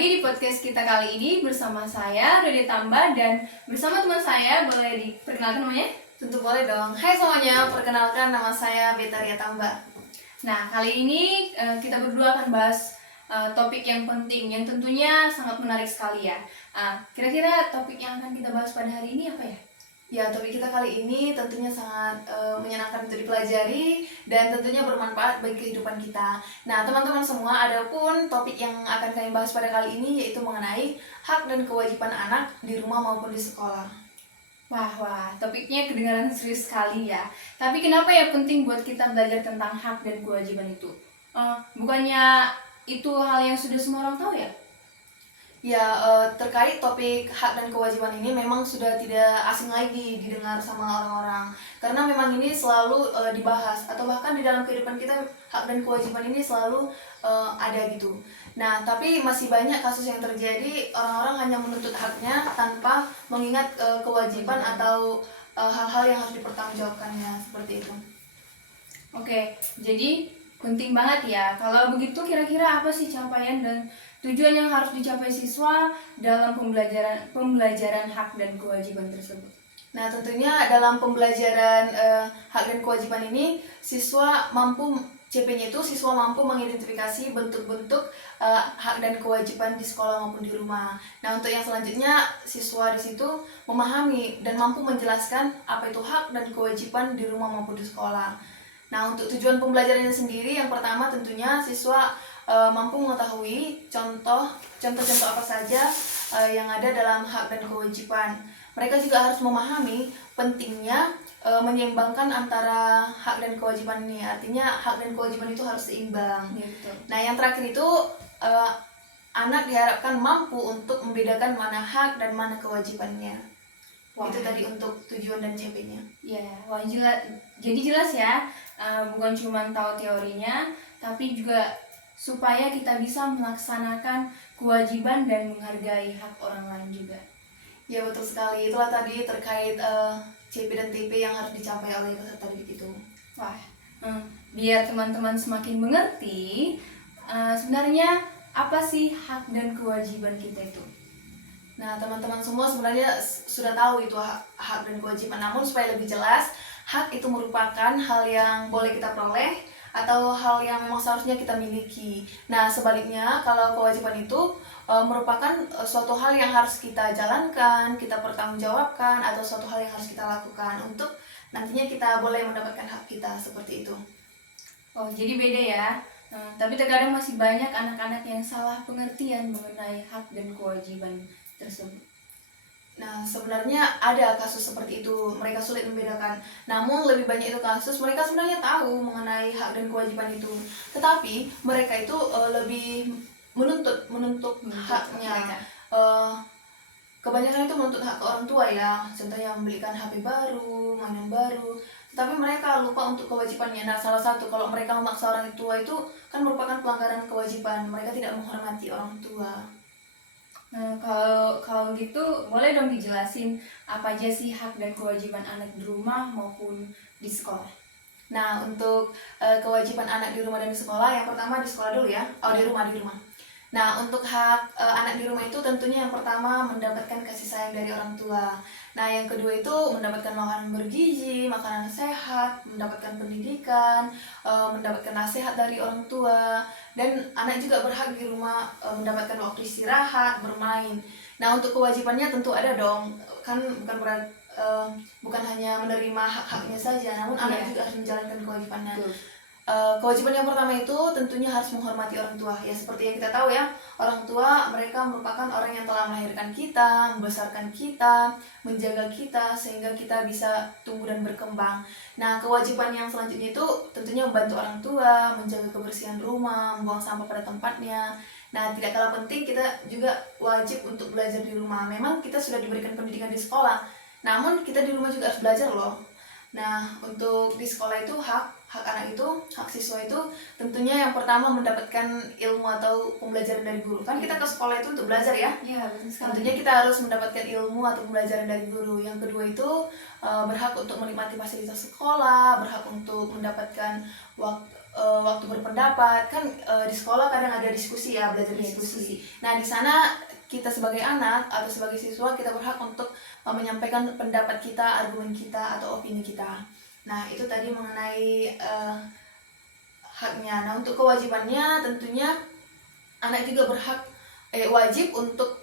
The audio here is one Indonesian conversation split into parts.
lagi di podcast kita kali ini bersama saya Rede Tamba dan bersama teman saya. Boleh diperkenalkan namanya? Tentu boleh dong. Hai semuanya, perkenalkan nama saya Betaria Tamba. Nah, kali ini kita berdua akan bahas topik yang penting yang tentunya sangat menarik sekali ya. Kira-kira topik yang akan kita bahas pada hari ini apa ya? Ya, topik kita kali ini tentunya sangat menyenangkan untuk dipelajari dan tentunya bermanfaat bagi kehidupan kita. Nah, teman-teman semua, adapun topik yang akan kami bahas pada kali ini yaitu mengenai hak dan kewajiban anak di rumah maupun di sekolah. Wah, topiknya kedengaran serius sekali ya. Tapi kenapa ya penting buat kita belajar tentang hak dan kewajiban itu? Bukannya itu hal yang sudah semua orang tahu ya? Ya, terkait topik hak dan kewajiban ini memang sudah tidak asing lagi didengar sama orang-orang. Karena memang ini selalu dibahas, atau bahkan di dalam kehidupan kita hak dan kewajiban ini selalu ada gitu. Nah, tapi masih banyak kasus yang terjadi orang-orang hanya menuntut haknya tanpa mengingat kewajiban atau hal-hal yang harus dipertanggungjawabkannya, seperti itu. Oke, jadi penting banget ya. Kalau begitu kira-kira apa sih capaian dan tujuan yang harus dicapai siswa dalam pembelajaran hak dan kewajiban tersebut? Nah, tentunya dalam pembelajaran hak dan kewajiban ini siswa mampu CP-nya itu siswa mampu mengidentifikasi bentuk-bentuk hak dan kewajiban di sekolah maupun di rumah. Nah, untuk yang selanjutnya siswa di situ memahami dan mampu menjelaskan apa itu hak dan kewajiban di rumah maupun di sekolah. Nah, untuk tujuan pembelajarannya sendiri, yang pertama tentunya siswa mampu mengetahui contoh-contoh apa saja yang ada dalam hak dan kewajiban. Mereka juga harus memahami pentingnya menyeimbangkan antara hak dan kewajiban ini. Artinya hak dan kewajiban itu harus seimbang. Ya, betul. Nah, yang terakhir itu anak diharapkan mampu untuk membedakan mana hak dan mana kewajibannya. Wah. Itu tadi untuk tujuan dan CP-nya. Ya, wah jelas. Jadi jelas ya, bukan cuma tahu teorinya, tapi juga supaya kita bisa melaksanakan kewajiban dan menghargai hak orang lain juga. Ya, betul sekali. Itulah tadi terkait CP dan TP yang harus dicapai oleh peserta didik itu. Wah, biar teman-teman semakin mengerti, sebenarnya apa sih hak dan kewajiban kita itu? Nah, teman-teman semua sebenarnya sudah tahu itu hak dan kewajiban. Namun supaya lebih jelas, hak itu merupakan hal yang boleh kita peroleh atau hal yang memang seharusnya kita miliki. Nah, sebaliknya kalau kewajiban itu merupakan suatu hal yang harus kita jalankan, kita pertanggungjawabkan, atau suatu hal yang harus kita lakukan untuk nantinya kita boleh mendapatkan hak kita, seperti itu. Oh, jadi beda ya. Tapi terkadang masih banyak anak-anak yang salah pengertian mengenai hak dan kewajiban tersebut. Nah, sebenarnya ada kasus seperti itu, mereka sulit membedakan. Namun lebih banyak itu kasus mereka sebenarnya tahu mengenai hak dan kewajiban itu, tetapi mereka itu lebih menuntut haknya. Kebanyakan itu menuntut hak ke orang tua ya, contohnya membelikan HP baru, mainan baru, tetapi mereka lupa untuk kewajibannya. Nah, salah satu kalau mereka memaksa orang tua itu kan merupakan pelanggaran kewajiban, mereka tidak menghormati orang tua. Nah, kalau gitu boleh dong dijelasin apa aja sih hak dan kewajiban anak di rumah maupun di sekolah. Nah, untuk kewajiban anak di rumah dan di sekolah, yang pertama di sekolah dulu ya. Di rumah. Nah, untuk hak anak di rumah itu tentunya yang pertama mendapatkan kasih sayang dari orang tua. Nah, yang kedua itu mendapatkan makanan bergizi, makanan sehat, mendapatkan pendidikan, mendapatkan nasihat dari orang tua. Dan anak juga berhak di rumah mendapatkan waktu istirahat, bermain. Nah, untuk kewajibannya tentu ada dong. Kan bukan hanya menerima hak-haknya saja, namun anak juga harus menjalankan kewajibannya. Kewajiban yang pertama itu tentunya harus menghormati orang tua. Ya, seperti yang kita tahu ya, orang tua mereka merupakan orang yang telah melahirkan kita, membesarkan kita, menjaga kita sehingga kita bisa tumbuh dan berkembang. Nah, kewajiban yang selanjutnya itu tentunya membantu orang tua, menjaga kebersihan rumah, membuang sampah pada tempatnya. Nah, tidak kalah penting kita juga wajib untuk belajar di rumah. Memang kita sudah diberikan pendidikan di sekolah, namun kita di rumah juga harus belajar loh. Nah, untuk di sekolah itu hak anak itu, hak siswa itu tentunya yang pertama mendapatkan ilmu atau pembelajaran dari guru. Kan kita ke sekolah itu untuk belajar ya. Iya, betul sekali. Tentunya kita harus mendapatkan ilmu atau pembelajaran dari guru. Yang kedua itu berhak untuk menikmati fasilitas sekolah, berhak untuk mendapatkan waktu berpendapat. Kan di sekolah kadang ada diskusi ya, belajar Iya, diskusi. Nah, di sana kita sebagai anak atau sebagai siswa kita berhak untuk menyampaikan pendapat kita, argumen kita atau opini kita. Nah, itu tadi mengenai haknya. Nah, untuk kewajibannya tentunya anak juga wajib untuk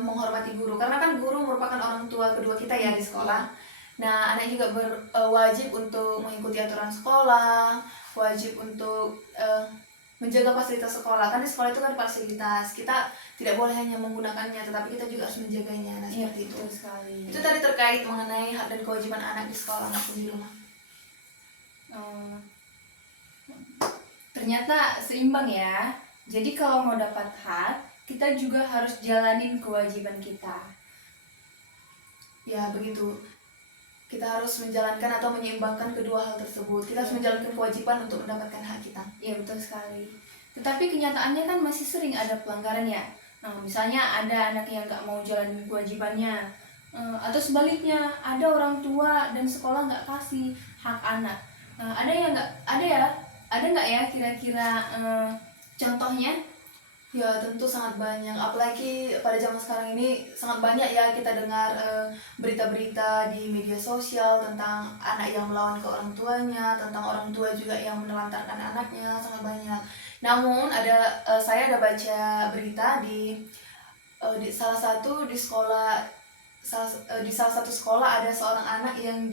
menghormati guru, karena kan guru merupakan orang tua kedua kita ya di sekolah. Nah, anak juga wajib untuk mengikuti aturan sekolah, wajib untuk menjaga fasilitas sekolah. Kan di sekolah itu kan fasilitas, kita tidak boleh hanya menggunakannya, tetapi kita juga harus menjaganya. Nah, Iya, seperti itu. betul sekali. Itu tadi terkait mengenai hak dan kewajiban anak di sekolah maupun di rumah. Ternyata seimbang ya. Jadi kalau mau dapat hak, kita juga harus jalanin kewajiban kita. Ya, begitu. Kita harus menjalankan atau menyeimbangkan kedua hal tersebut. Kita harus menjalankan kewajiban untuk mendapatkan hak kita. Iya, betul sekali. Tetapi kenyataannya kan masih sering ada pelanggaran ya. Nah, misalnya ada anak yang nggak mau jalanin kewajibannya, atau sebaliknya ada orang tua dan sekolah nggak kasih hak anak. Ada nggak ya kira-kira contohnya? Ya, tentu sangat banyak. Apalagi pada zaman sekarang ini sangat banyak ya kita dengar berita-berita di media sosial tentang anak yang melawan ke orang tuanya, tentang orang tua juga yang menelantarkan anaknya, sangat banyak. Namun saya ada baca berita di salah satu satu sekolah ada seorang anak yang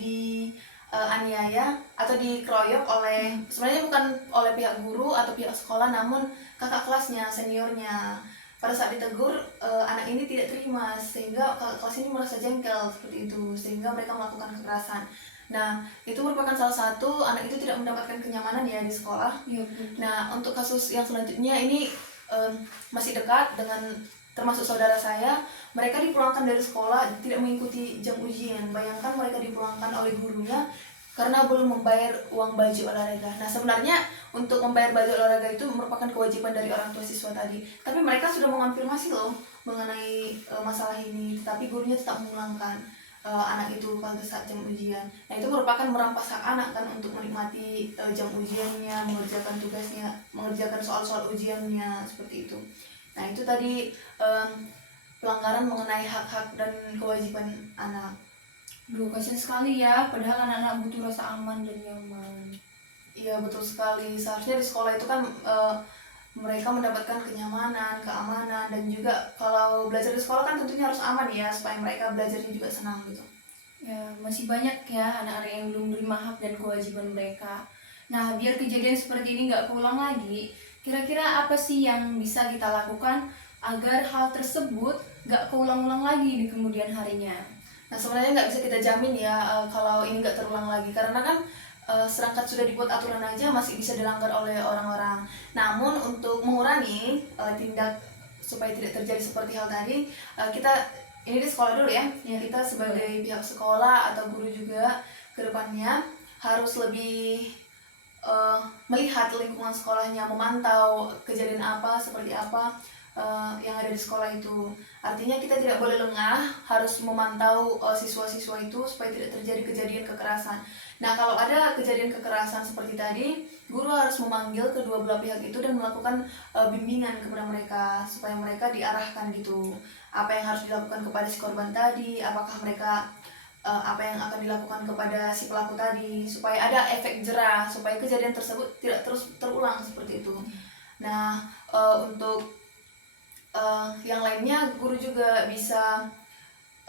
aniaya atau dikeroyok oleh, sebenarnya bukan oleh pihak guru atau pihak sekolah, namun kakak kelasnya, seniornya. Pada saat ditegur, anak ini tidak terima, sehingga kakak kelas ini merasa jengkel seperti itu, sehingga mereka melakukan kekerasan. Nah, itu merupakan salah satu anak itu tidak mendapatkan kenyamanan ya di sekolah. Iya. Nah, untuk kasus yang selanjutnya ini masih dekat dengan termasuk saudara saya. Mereka dipulangkan dari sekolah tidak mengikuti jam ujian. Bayangkan mereka dipulangkan oleh gurunya karena belum membayar uang baju olahraga. Nah, sebenarnya untuk membayar baju olahraga itu merupakan kewajiban dari orang tua siswa tadi. Tapi mereka sudah mengonfirmasi loh mengenai masalah ini, tetapi gurunya tetap memulangkan anak itu pada saat jam ujian. Nah, itu merupakan merampas hak anak kan untuk menikmati jam ujiannya, mengerjakan tugasnya, mengerjakan soal-soal ujiannya, seperti itu. Nah, itu tadi pelanggaran mengenai hak-hak dan kewajiban anak. Duh, kasihan sekali ya, padahal anak-anak butuh rasa aman dan nyaman. Iya, betul sekali. Seharusnya di sekolah itu kan mereka mendapatkan kenyamanan, keamanan, dan juga kalau belajar di sekolah kan tentunya harus aman ya, supaya mereka belajarnya juga senang gitu. Ya, masih banyak ya anak-anak yang belum menerima hak dan kewajiban mereka. Nah, biar kejadian seperti ini nggak keulang lagi, kira-kira apa sih yang bisa kita lakukan agar hal tersebut nggak keulang-ulang lagi di kemudian harinya? Nah, sebenarnya nggak bisa kita jamin ya kalau ini nggak terulang lagi, karena kan serangkat sudah dibuat aturan aja masih bisa dilanggar oleh orang-orang. Namun untuk mengurangi tindak supaya tidak terjadi seperti hal tadi, kita ini di sekolah dulu ya. Kita sebagai pihak sekolah atau guru juga kedepannya harus lebih melihat lingkungan sekolahnya, memantau kejadian apa, seperti apa yang ada di sekolah itu. Artinya kita tidak boleh lengah, harus memantau siswa-siswa itu supaya tidak terjadi kejadian kekerasan. Nah, kalau ada kejadian kekerasan seperti tadi, guru harus memanggil kedua belah pihak itu dan melakukan bimbingan kepada mereka supaya mereka diarahkan gitu. Apa yang harus dilakukan kepada si korban tadi, apakah mereka apa yang akan dilakukan kepada si pelaku tadi, supaya ada efek jerah, supaya kejadian tersebut tidak terus terulang seperti itu. Nah, untuk yang lainnya, guru juga bisa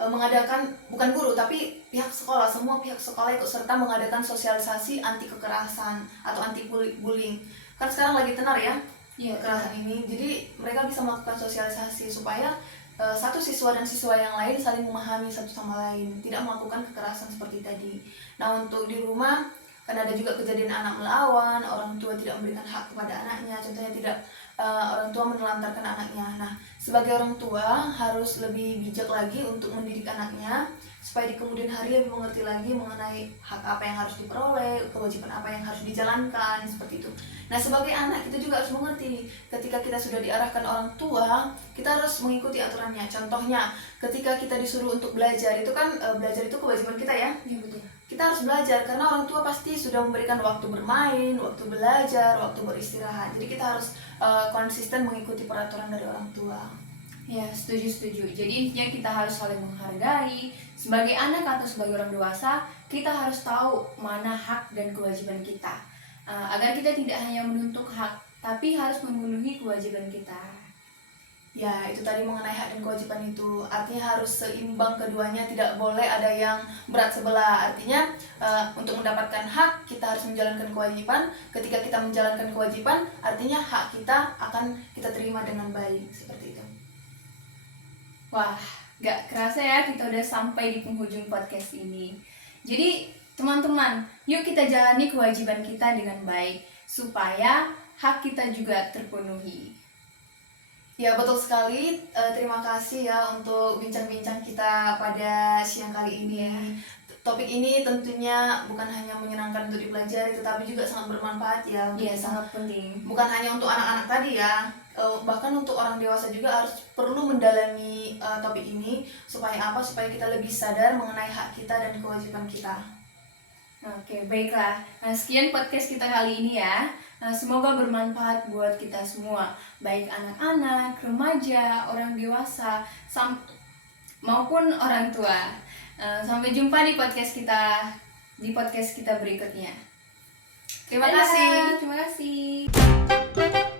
mengadakan, bukan guru tapi pihak sekolah, semua pihak sekolah ikut serta mengadakan sosialisasi anti kekerasan atau anti bullying. Kan sekarang lagi tenar ya kekerasan ini, jadi mereka bisa melakukan sosialisasi supaya satu siswa dan siswa yang lain saling memahami satu sama lain, tidak melakukan kekerasan seperti tadi. Nah, untuk di rumah kan ada juga kejadian anak melawan, orang tua tidak memberikan hak kepada anaknya, contohnya tidak orang tua menelantarkan anaknya. Nah, sebagai orang tua harus lebih bijak lagi untuk mendidik anaknya supaya di kemudian hari lebih mengerti lagi mengenai hak apa yang harus diperoleh, kewajiban apa yang harus dijalankan, seperti itu. Nah, sebagai anak kita juga harus mengerti ketika kita sudah diarahkan orang tua, kita harus mengikuti aturannya. Contohnya, ketika kita disuruh untuk belajar, itu kan belajar itu kewajiban kita ya. Iya betul. Kita harus belajar karena orang tua pasti sudah memberikan waktu bermain, waktu belajar, waktu beristirahat. Jadi kita harus konsisten mengikuti peraturan dari orang tua. Ya, setuju. Jadi intinya kita harus saling menghargai. Sebagai anak atau sebagai orang dewasa, kita harus tahu mana hak dan kewajiban kita. Agar kita tidak hanya menuntut hak, tapi harus memenuhi kewajiban kita. Ya, itu tadi mengenai hak dan kewajiban itu. Artinya harus seimbang keduanya, tidak boleh ada yang berat sebelah. Artinya untuk mendapatkan hak, kita harus menjalankan kewajiban. Ketika kita menjalankan kewajiban, artinya hak kita akan kita terima dengan baik, seperti itu. Wah, gak kerasa ya kita udah sampai di penghujung podcast ini. Jadi teman-teman, yuk kita jalani kewajiban kita dengan baik supaya hak kita juga terpenuhi. Ya, betul sekali. Terima kasih ya untuk bincang-bincang kita pada siang kali ini. Topik ini tentunya bukan hanya menyenangkan untuk dipelajari, tetapi juga sangat bermanfaat ya. Iya, sangat penting. Bukan hanya untuk anak-anak tadi ya, bahkan untuk orang dewasa juga harus perlu mendalami topik ini. Supaya apa? Supaya kita lebih sadar mengenai hak kita dan kewajiban kita. Oke, baiklah. Nah, sekian podcast kita kali ini ya. Nah, semoga bermanfaat buat kita semua, baik anak-anak, remaja, orang dewasa, maupun orang tua. Sampai jumpa di podcast kita berikutnya. Terima kasih. Terima kasih.